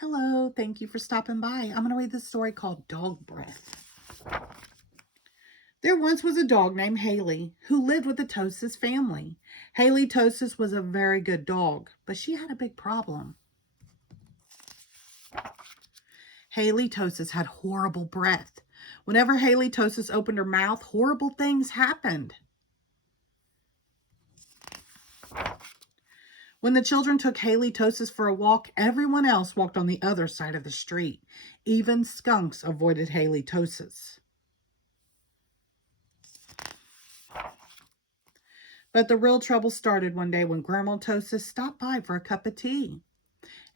Hello, thank you for stopping by. I'm going to read this story called Dog Breath. There once was a dog named Haley who lived with the Tosis family. Haley Tosis was a very good dog, but she had a big problem. Haley Tosis had horrible breath. Whenever Haley Tosis opened her mouth, horrible things happened. When the children took Haley Tosis for a walk, everyone else walked on the other side of the street. Even skunks avoided Haley Tosis. But the real trouble started one day when Grandma Tosis stopped by for a cup of tea,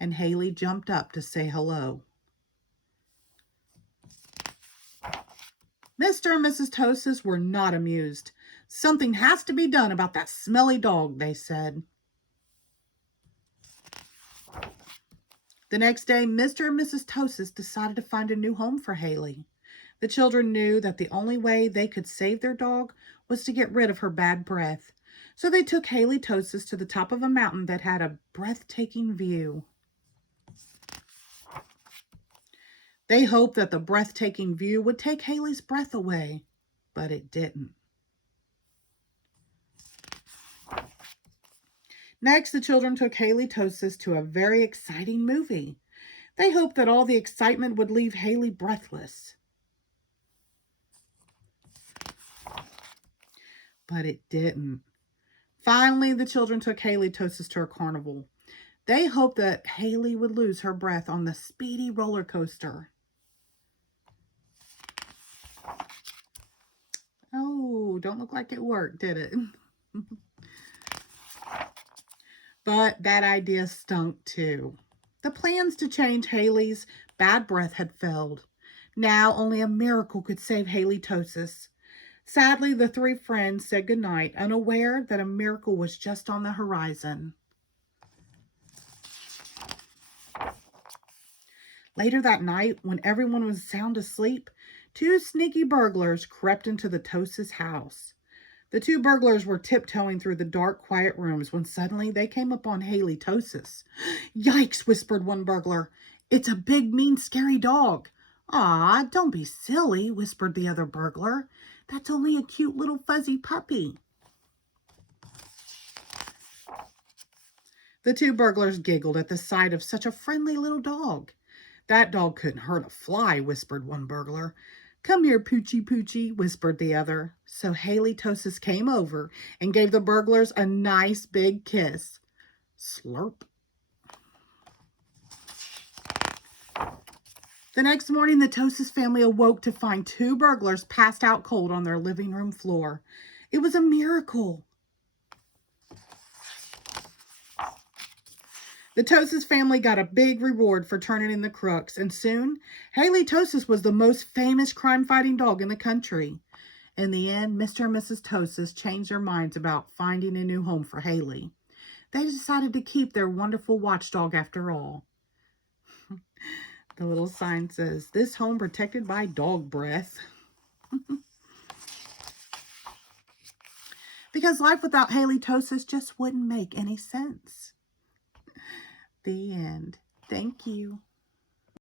and Haley jumped up to say hello. Mr. and Mrs. Tosis were not amused. Something has to be done about that smelly dog, they said. The next day, Mr. and Mrs. Tosis decided to find a new home for Haley. The children knew that the only way they could save their dog was to get rid of her bad breath. So they took Haley Tosis to the top of a mountain that had a breathtaking view. They hoped that the breathtaking view would take Haley's breath away, but it didn't. Next, the children took Haley Tosis to a very exciting movie. They hoped that all the excitement would leave Haley breathless. But it didn't. Finally, the children took Haley Tosis to a carnival. They hoped that Haley would lose her breath on the speedy roller coaster. Oh, don't look like it worked, did it? But that idea stunk too. The plans to change Haley's bad breath had failed. Now only a miracle could save Haley Tosis. Sadly, the three friends said goodnight, unaware that a miracle was just on the horizon. Later that night, when everyone was sound asleep, two sneaky burglars crept into the Tosis house. The two burglars were tiptoeing through the dark, quiet rooms when suddenly they came upon Haley Tosis. "Yikes," whispered one burglar. "It's a big, mean, scary dog." "Aw, don't be silly," whispered the other burglar. "That's only a cute little fuzzy puppy." The two burglars giggled at the sight of such a friendly little dog. "That dog couldn't hurt a fly," whispered one burglar. "Come here, Poochie Poochie," whispered the other. So Haley Tosis came over and gave the burglars a nice big kiss. Slurp. The next morning, the Tosis family awoke to find two burglars passed out cold on their living room floor. It was a miracle. The Tosis family got a big reward for turning in the crooks, and soon, Haley Tosis was the most famous crime-fighting dog in the country. In the end, Mr. and Mrs. Tosis changed their minds about finding a new home for Haley. They decided to keep their wonderful watchdog after all. The little sign says, "This home protected by dog breath." Because life without Haley Tosis just wouldn't make any sense. The end. Thank you.